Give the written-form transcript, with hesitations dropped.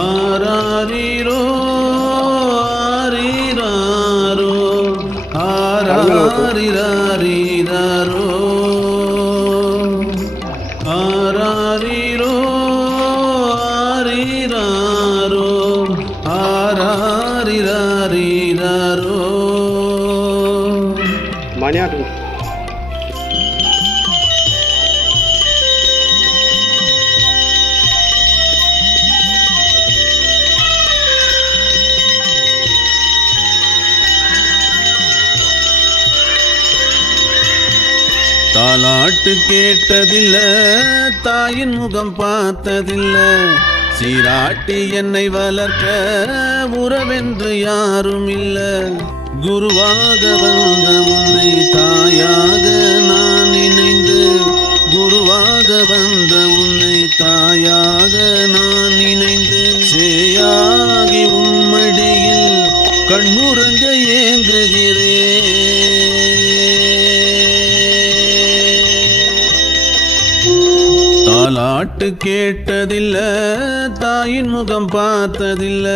ஆராரிரோ ஆரிராரோ ஆராரிராரிராரோ ஆராரிரோ ஆரிராரோ ஆராரிராரிராரோ மணியாட்டு தாலாட்டு கேட்டதில்ல, தாயின் முகம் பார்த்ததில்ல, சீராட்டி என்னை வளர்க்க உறவென்று யாரும் இல்ல. குருவாக வந்த உன்னை தாயாக நான் நினைந்து, குருவாக வந்த உன்னை தாயாக நான் நினைந்து, சேயாகி உம்மடியில் கண்ணுறங்க ஏங்குகிறேன். தாலாட்டு கேட்டதில்ல, தாயின் முகம் பார்த்ததில்ல.